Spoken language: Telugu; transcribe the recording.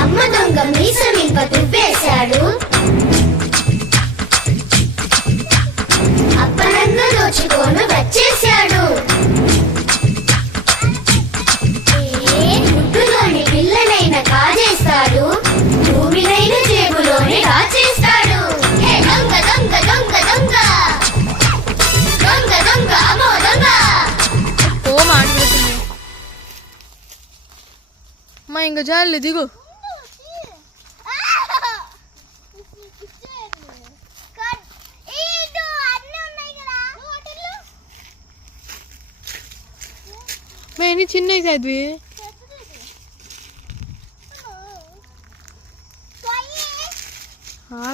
అమ్మ దొంగ మీసమింప దువ్వేశాడు, అప్పనంగా దోచుకోను వచ్చేశాడు. గుడ్డులోని పిల్లనైనా కాజేస్తాడు, భూమినైన జేబులోనే దాచేస్తాడు. హే దొంగ దొంగ దొంగ దొంగ దొంగ దొంగ అమ్మో దొంగ. ఓ మాట్లాడుతుంది మా ఇంకా చాలు దిగు. मैं చిన్న చదివి हाँ